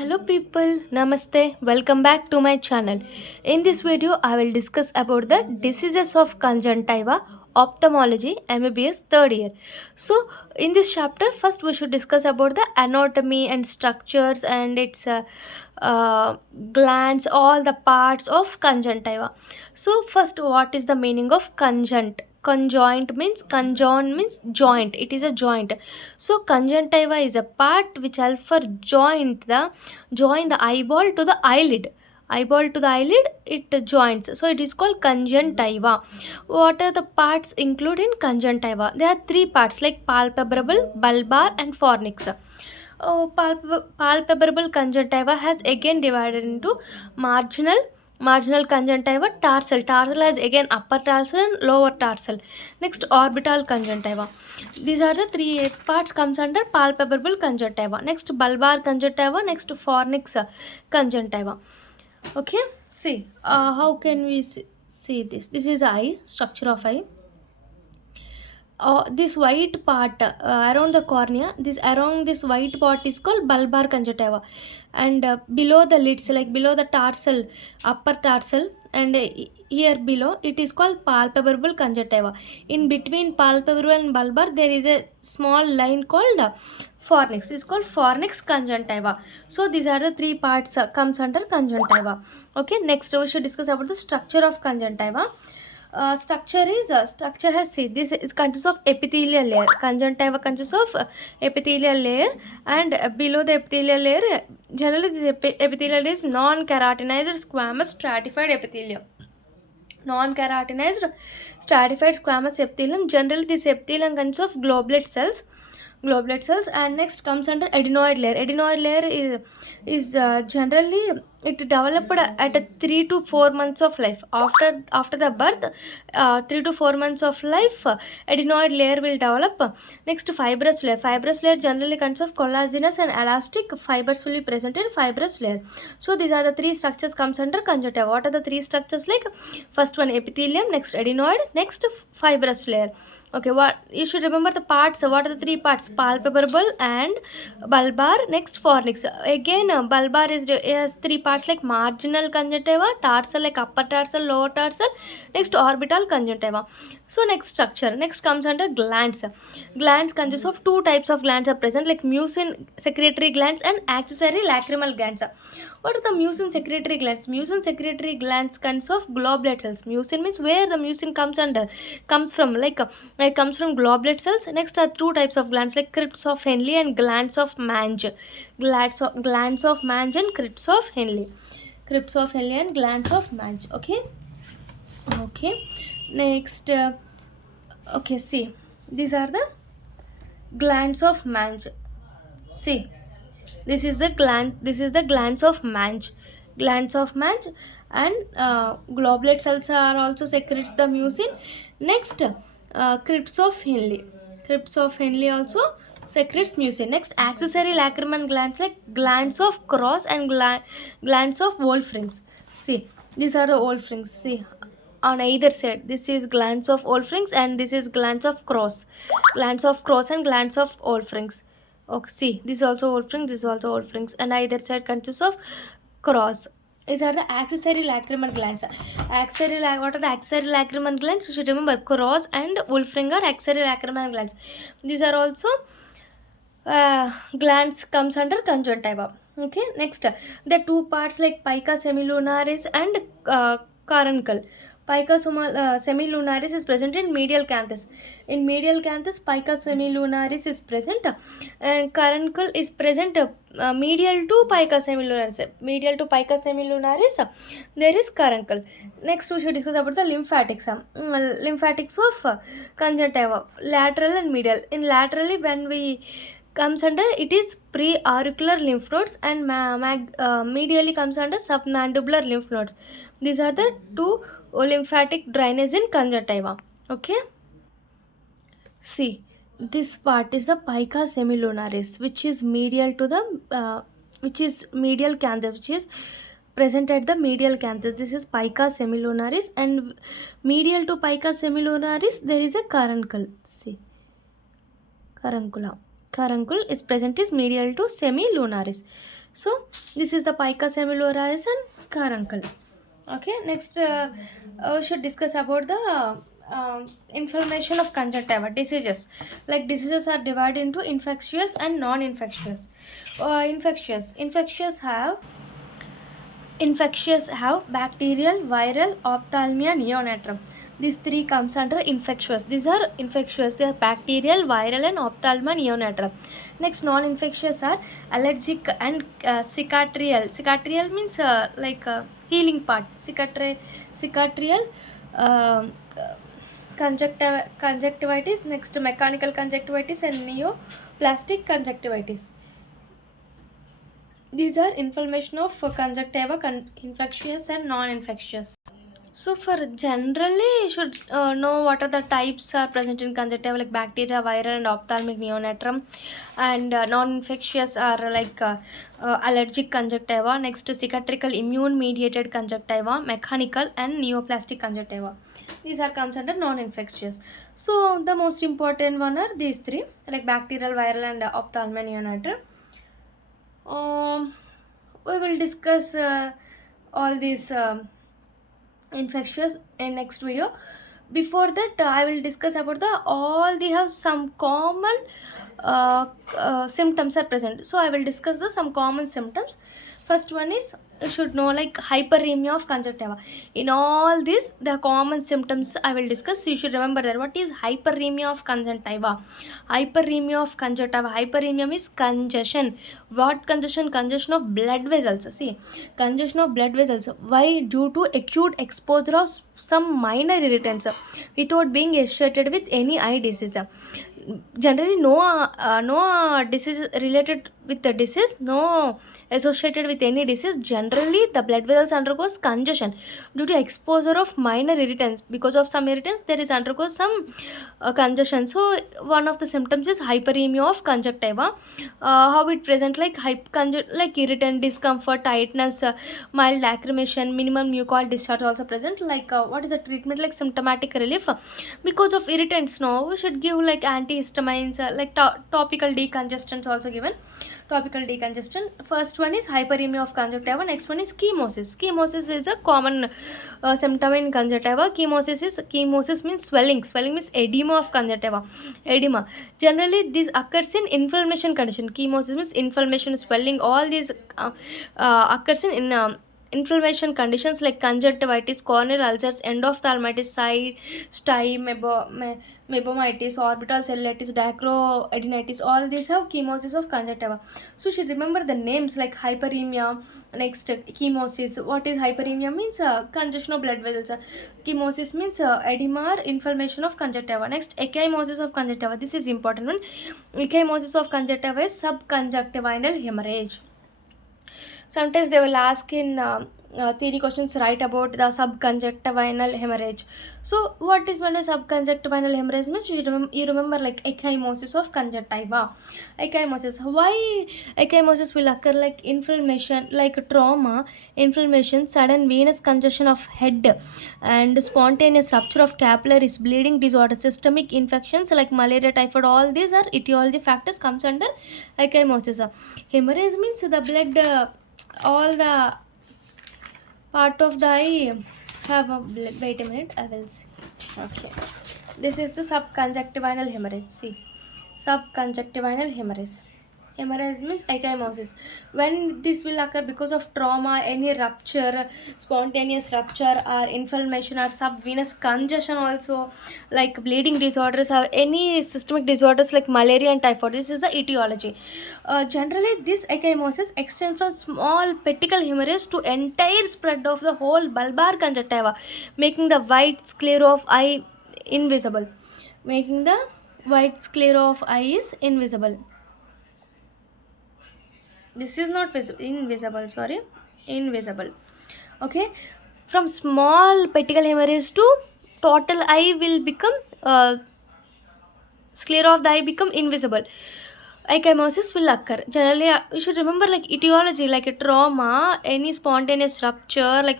Hello people, namaste, welcome back to my channel. In this video, I will discuss about the diseases of conjunctiva, ophthalmology, MBBS third year. So, in this chapter, first we should discuss about the anatomy and structures and its uh, glands, all the parts of conjunctiva. So, first, what is the meaning of conjunct? Conjoint means joint. It is a joint. So conjunctiva is a part which helps for join the eyeball to the eyelid. Eyeball to the eyelid, it joins. So it is called conjunctiva. What are the parts included in conjunctiva? There are three parts like palpebral, bulbar, and fornix. Palpebral conjunctiva has again divided into marginal, marginal conjunctiva, tarsal has again upper tarsal and lower tarsal. Next, orbital conjunctiva. These are the three parts comes under palpebral conjunctiva. Next, bulbar conjunctiva. Next, fornix conjunctiva. Okay, see how can we see this? This is eye, structure of eye. This white part around the cornea, this around this white part is called bulbar conjunctiva, and below the lids, like below the tarsal, upper tarsal, and here below it is called palpebral conjunctiva. In between palpebral and bulbar there is a small line called fornix. This is called fornix conjunctiva. So these are the three parts comes under conjunctiva. Okay, next we should discuss about the structure of conjunctiva. Structure has, see, this is consists of epithelial layer. Conjunctiva consists of epithelial layer, and below the epithelial layer, generally this epithelial is non-keratinized squamous stratified epithelium. Non-keratinized stratified squamous epithelium. Generally this epithelium consists of globulate cells, and next comes under adenoid layer. Adenoid layer is generally it developed at a 3 to 4 months of life. After the birth, 3 to 4 months of life, adenoid layer will develop. Next, fibrous layer generally consists of collagenous and elastic fibers will be present in fibrous layer. So these are the three structures comes under conjunctiva. What are the three structures? Like first one epithelium, next adenoid, next fibrous layer. Okay, what you should remember the parts. What are the three parts? Palpebral and bulbar. Next, fornix. Again, bulbar has three parts like marginal conjunctiva, tarsal like upper tarsal, lower tarsal. Next, orbital conjunctiva. So next structure. Next comes under glands. Glands consist of two types of glands are present, like mucin secretory glands and accessory lacrimal glands. What are the mucin secretory glands? Mucin secretory glands consist of globulate cells. Mucin means where the mucin comes from, like it comes from globulate cells. Next are two types of glands like crypts of Henle and glands of Mange. Glands of Mange and crypts of Henle. Crypts of Henle and glands of Mange. Okay. Okay. Next, okay. See, these are the glands of Mange. See, this is the gland. This is the glands of Mange. Glands of Mange, and globulate cells are also secretes the mucin. Next, crypts of Henle. Crypts of Henle also secretes mucin. Next, accessory lacrimal glands like glands of Cross and glands of Wolfrings. See, these are the Wolfrings. See, on either side, this is glands of Wolfrings and this is glands of Cross. Glands of Cross and glands of Wolfrings. Okay, see, this is also Wolfring, this is also Wolfrings, and either side consists of Cross. These are the accessory lacrimal glands. What are the accessory lacrimal glands? You should remember Cross and Wolfring are accessory lacrimal glands. These are also glands comes under conjunctiva. Okay, next the two parts like pica semilunaris and caruncle. Pica semilunaris is present in medial canthus. In medial canthus, pica semilunaris is present, and caruncle is present medial to pica semilunaris. Medial to pica semilunaris, there is caruncle. Next, we should discuss about the lymphatics. Lymphatics of conjunctiva, lateral and medial. In laterally, when we comes under, it is pre-auricular lymph nodes, and medially comes under submandibular lymph nodes. These are the two lymphatic drainage in conjunctiva. Okay, see, this part is the pica semilunaris, which is medial to the which is medial canthus, which is present at the medial canthus. This is pica semilunaris, and medial to pica semilunaris there is a caruncle. See, caruncula is present is medial to semilunaris. So this is the pica semilloris and carbuncle. Okay, next we should discuss about the inflammation of conjunctiva diseases. Like diseases are divided into infectious and non-infectious. Infectious have bacterial, viral, ophthalmia, neonatal. These three comes under infectious. These are infectious. They are bacterial, viral, and ophthalmia, neonatal. Next, non-infectious are allergic and cicatrial. Cicatrial means healing part. Cicatrial. um conjunctivitis. Next, mechanical conjunctivitis and neoplastic conjunctivitis. These are inflammation of conjunctiva, infectious and non-infectious. So for generally, you should know what are the types are present in conjunctiva, like bacteria, viral, and ophthalmic neonatal. And non-infectious are like allergic conjunctiva. Next, cicatricial immune-mediated conjunctiva, mechanical, and neoplastic conjunctiva. These are comes under non-infectious. So the most important one are these three, like bacterial, viral, and ophthalmic neonatal. We will discuss all these infectious in next video. Before that, I will discuss about the all they have some common symptoms are present. So I will discuss the some common symptoms. First one is, you should know like hyperemia of conjunctiva. In all these the common symptoms I will discuss. You should remember that. What is hyperemia of conjunctiva? Hyperemia of conjunctiva. Hyperemia means congestion. What congestion? Congestion of blood vessels. See, congestion of blood vessels. Why? Due to acute exposure of some minor irritants without being associated with any eye disease. Generally, no disease related with the disease, no associated with any disease. Generally, the blood vessels undergoes congestion due to exposure of minor irritants. Because of some irritants, there is undergoes some congestion. So one of the symptoms is hyperemia of conjunctiva. How it present like like irritant, discomfort, tightness, mild lacrimation, minimum mucosal discharge also present. Like what is the treatment? Like symptomatic relief because of irritants. No, we should give like antihistamines, like topical decongestants also given. Topical decongestant. First one is hyperemia of conjunctiva. Next one is chemosis. Chemosis is a common symptom in conjunctiva. Chemosis means swelling. Swelling means edema of conjunctiva. Edema. Generally, this occurs in inflammation condition. Chemosis means inflammation, swelling. All these occurs in inflammation conditions like conjunctivitis, corneal ulcers, endophthalmitis, mebomitis, orbital cellulitis, dacroadenitis. All these have chemosis of conjunctiva. So you should remember the names like hyperemia. Next, chemosis. What is hyperemia? Means congestion of blood vessels. Chemosis means edema or inflammation of conjunctiva. Next, ecchymosis of conjunctiva. This is important one. Ecchymosis of conjunctiva is subconjunctival hemorrhage. Sometimes they will ask in theory questions, write about the subconjunctival hemorrhage. So what is when a subconjunctival hemorrhage means? You remember like ecchymosis of conjunctiva. Ecchymosis. Why ecchymosis will occur? Like inflammation, like trauma, inflammation, sudden venous congestion of head, and spontaneous rupture of capillaries, bleeding disorder, systemic infections like malaria, typhoid. All these are etiology factors comes under ecchymosis. Hemorrhage means the blood. All the part of the eye have a wait a minute, I will see. Okay, this is the subconjunctival hemorrhage. See, subconjunctival hemorrhage means ecchymosis. When this will occur because of trauma, any rupture, spontaneous rupture or inflammation or subvenous congestion, also like bleeding disorders or any systemic disorders like malaria and typhoid. This is the etiology. Generally, this ecchymosis extends from small pedicle hemorrhage to entire spread of the whole bulbar conjunctiva, making the white sclera of eye invisible. Making the white sclera of eye is invisible. This is not invisible, sorry, invisible. Okay, from small pedicle hemorrhage to total eye will become sclera of the eye become invisible. Ecchymosis will occur. Generally, you should remember like etiology, like a trauma, any spontaneous rupture, like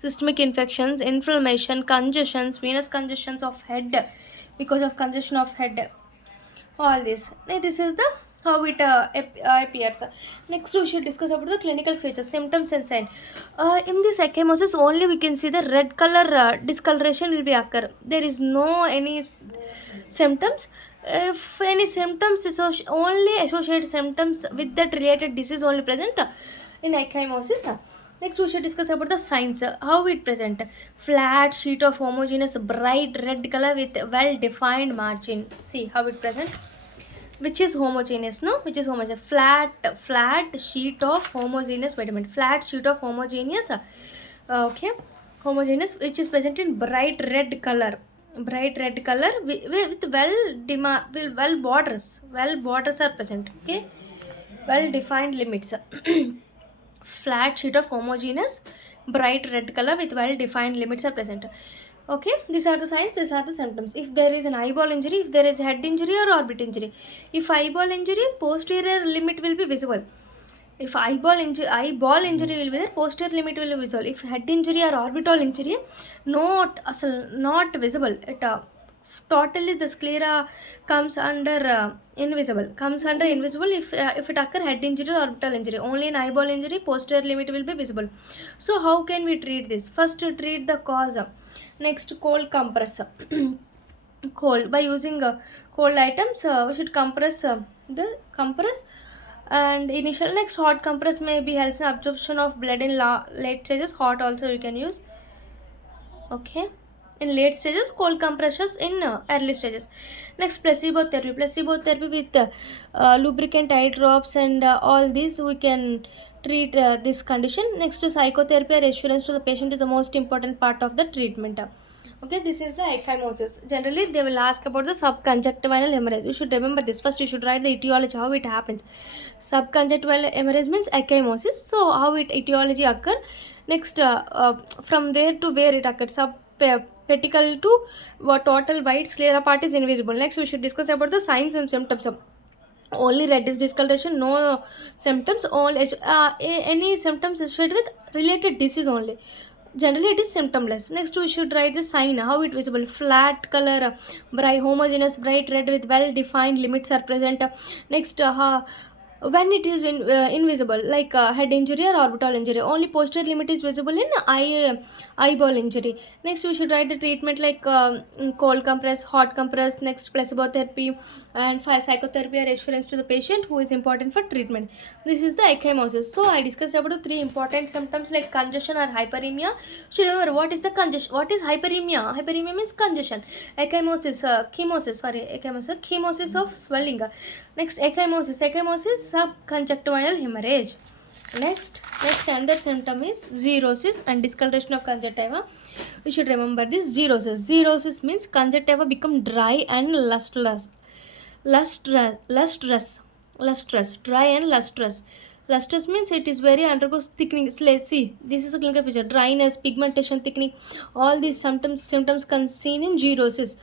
systemic infections, inflammation, congestions, venous congestions of head because of congestion of head. All this. This is the how it appears. Next, we should discuss about the clinical features, symptoms and sign. In this ecchymosis, only we can see the red color discoloration will be occur. There is no any symptoms. If any symptoms only associated symptoms with that related disease only present in ecchymosis. Next, we should discuss about the signs. How it present: flat sheet of homogeneous bright red color with well defined margin. See how it present. Which is homogeneous, no? Which is homogeneous? Flat sheet of homogeneous vitamin. Flat sheet of homogeneous. Okay, homogeneous, which is present in bright red color. Bright red color with well borders. Well borders are present. Okay, well defined limits. Flat sheet of homogeneous bright red color with well defined limits are present. Okay, these are the signs, these are the symptoms. If there is an eyeball injury, if there is head injury or orbit injury. If eyeball injury, posterior limit will be visible. If eyeball injury will be there, posterior limit will be visible. If head injury or orbital injury, not visible. It totally the sclera comes under invisible. If it occur head injury or orbital injury. Only in eyeball injury, posterior limit will be visible. So how can we treat this? First, to treat the cause. Next, cold compress. Cold, by using cold items, we should compress the compress. And initial, next, hot compress maybe helps in absorption of blood in late stages. Hot also you can use. Okay, in late stages, cold compressions in early stages. Next, placebo therapy with lubricant eye drops and all these we can treat this condition. Next, psychotherapy or assurance to the patient is the most important part of the treatment. Okay, this is the ecchymosis. Generally, they will ask about the subconjunctival hemorrhage. You should remember this. First, you should write the etiology, how it happens. Subconjunctival hemorrhage means ecchymosis. So, how it etiology occur. Next, from there to where it occurs. Pedicle to total white sclera part is invisible. Next, we should discuss about the signs and symptoms. Only reddish discoloration, no symptoms. Only any symptoms associated with related disease only. Generally it is symptomless. Next, we should write the sign, how it visible. Flat color, bright homogeneous bright red with well defined limits are present. Next, when it is invisible, like head injury or orbital injury, only posterior limit is visible in eyeball injury. Next, we should write the treatment like cold compress, hot compress. Next, placebo therapy and psychotherapy or assurance to the patient who is important for treatment. This is the ecchymosis. So I discussed about the three important symptoms like congestion or hyperemia. So remember, what is the congestion? What is hyperemia? Hyperemia means congestion. Ecchymosis, chemosis of swelling. Next, ecchymosis subconjunctival hemorrhage. Next another symptom is xerosis and discoloration of conjunctiva. We should remember this. Xerosis means conjunctiva become dry and lustrous, dry and lustrous. Lustrous means it is very undergoes thickening. See, this is a clinical feature: dryness, pigmentation, thickening. All these symptoms can seen in xerosis.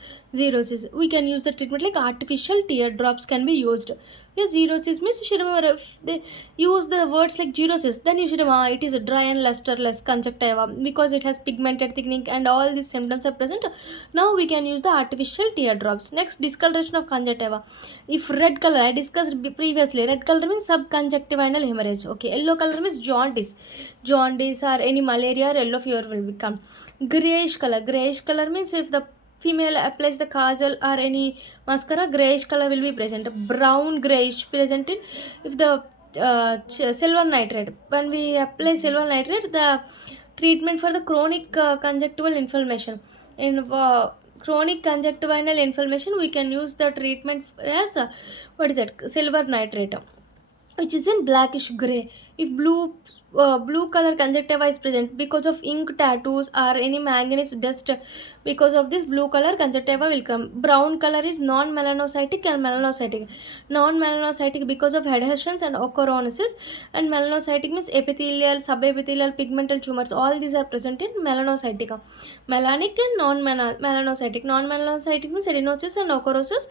We can use the treatment like artificial teardrops can be used. Yes, xerosis means you should remember, if they use the words like xerosis, then you should remember it is a dry and lusterless conjunctiva because it has pigmented thickening and all these symptoms are present. Now we can use the artificial teardrops. Next, discoloration of conjunctiva. If red color, I discussed previously, red color means subconjunctival hemorrhage. Okay, yellow color means jaundice or any malaria or yellow fever will become. Grayish color means if the female applies the kajal or any mascara, grayish color will be present. Brown grayish present in if the silver nitrate. When we apply silver nitrate, the treatment for the chronic conjunctival inflammation. In chronic conjunctival inflammation, we can use the treatment as silver nitrate, which is in blackish gray. If blue color conjunctiva is present because of ink tattoos or any manganese dust, because of this blue color conjunctiva will come. Brown color is non-melanocytic and melanocytic. Non-melanocytic because of adhesions and ochronosis, and melanocytic means epithelial, subepithelial, pigmental tumors. All these are present in melanocytic. Melanic and non-melanocytic. Non-melanocytic means adenosis and ochronosis.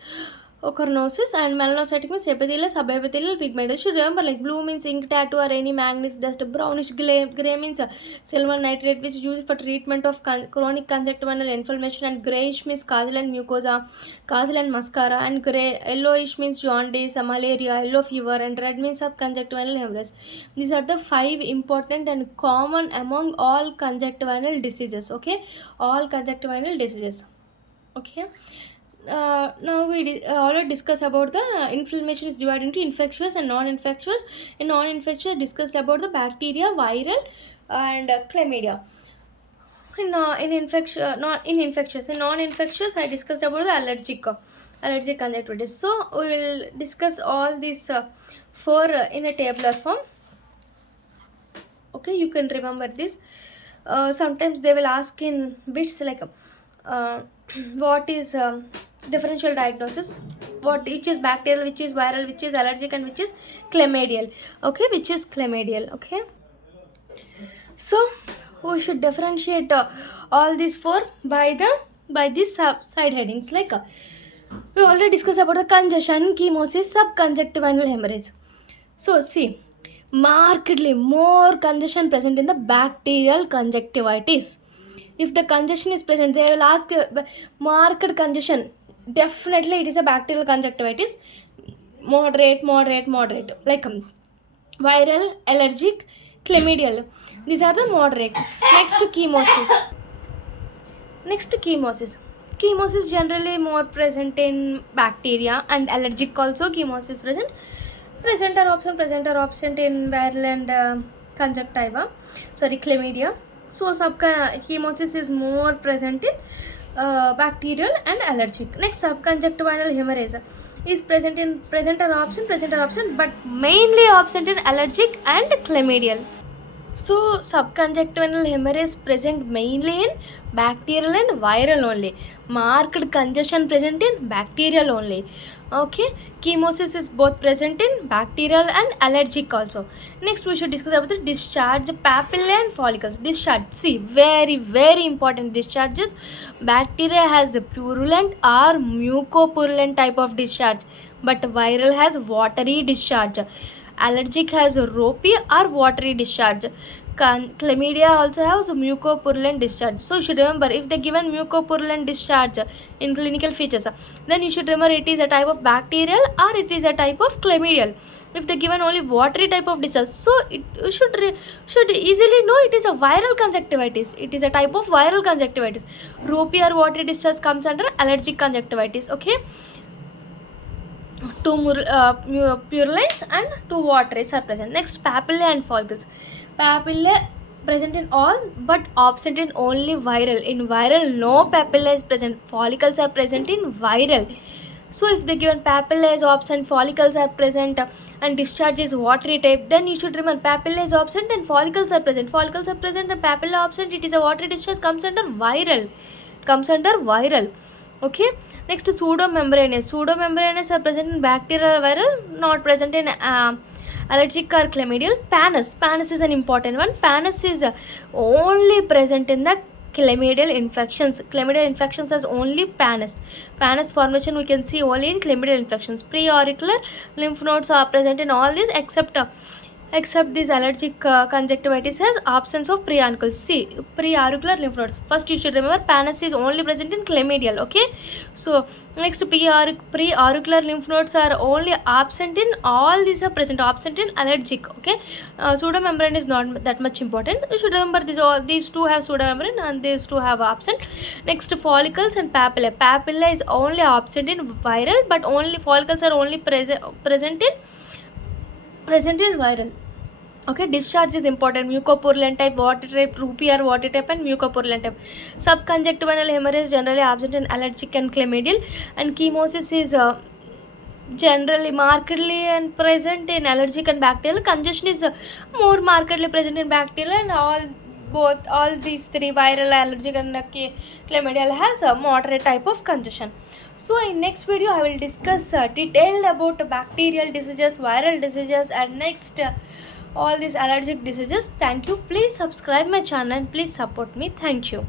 ochronosis, and melanocytic means epithelial, subepithelial pigment. You should remember, like blue means ink tattoo or any manganese dust, brownish gray means silver nitrate, which is used for treatment of chronic conjunctival inflammation, and grayish means kajal and mucosa, kajal and mascara, and gray yellowish means jaundice, malaria, yellow fever, and red means subconjunctival hemorrhage. These are the 5 important and common among all conjunctival diseases. Okay, all conjunctival diseases. Okay. Now we already discussed about the inflammation is divided into infectious and non-infectious. In non-infectious, discussed about the bacteria, viral, and chlamydia. In infectious, in non-infectious, I discussed about the allergic conjunctivitis. So we will discuss all these 4 in a tabular form. Okay, you can remember this. Sometimes they will ask in bits like what is differential diagnosis, which is bacterial, which is viral, which is allergic, and which is chlamydial. Okay, which is chlamydial. Okay, so we should differentiate all these 4 by these side headings. Like we already discussed about the congestion, chemosis, subconjunctival hemorrhage. So see, markedly more congestion present in the bacterial conjunctivitis. If the congestion is present, they will ask marked congestion. Definitely it is a bacterial conjunctivitis. Moderate, like viral, allergic, chlamydial. These are the moderate. Next chemosis. Chemosis generally more present in bacteria, and allergic also chemosis present. Present or absent in viral and conjunctiva. Chlamydia. So hemosis is more present in bacterial and allergic. Next, subconjunctival hemorrhage is present or absent, but mainly absent in allergic and chlamydial. So subconjunctival hemorrhage present mainly in bacterial and viral only. Marked congestion present in bacterial only. Okay, chemosis is both present in bacterial and allergic also. Next, we should discuss about the discharge, papillae and follicles. Discharge, see, very important discharges. Bacteria has a purulent or mucopurulent type of discharge, but viral has watery discharge. Allergic has ropey or watery discharge. Chlamydia also has mucopurulent discharge. So you should remember, if they given mucopurulent discharge in clinical features, then you should remember it is a type of bacterial or it is a type of chlamydial. If they given only watery type of discharge, so you should easily know it is a viral conjunctivitis. It is a type of viral conjunctivitis. Ropey or watery discharge comes under allergic conjunctivitis. Okay. 2 purulents and 2 wateries are present. Next, papillae and follicles. Papillae present in all but absent in only viral. In viral, no papillae is present. Follicles are present in viral. So if the given papillae is absent, follicles are present, and discharge is watery type, then you should remember papillae is absent and follicles are present. Follicles are present and papilla absent. It is a watery discharge, comes under viral. Okay. Next, pseudomembranous. Pseudomembranous are present in bacterial or viral, not present in allergic or chlamydial. Pannus is an important one. Pannus is only present in the chlamydial infections. Chlamydial infections has only pannus. Pannus formation we can see only in chlamydial infections. Preauricular lymph nodes are present in all these except this allergic conjunctivitis has absence of preauricular. See, preauricular lymph nodes. First you should remember pannus is only present in chlamydial. Okay. So next, preauricular lymph nodes are only absent in all these are present, absent in allergic. Okay. Pseudomembrane is not that much important. You should remember these 2 have pseudomembrane and these 2 have absent. Next, follicles and papillae. Papilla is only absent in viral, but only follicles are only present in viral. Okay, discharge is important. Mucopurulent type, water type, ropey or water type, and mucopurulent type. Subconjunctival hemorrhage generally absent in allergic and chlamydial, and chemosis is generally markedly and present in allergic and bacterial. Congestion is more markedly present in bacterial, and all these 3, viral, allergic and chlamydial, has a moderate type of congestion. So in next video I will discuss detailed about bacterial diseases, viral diseases, and next all these allergic diseases. Thank you. Please subscribe my channel and please support me. Thank you.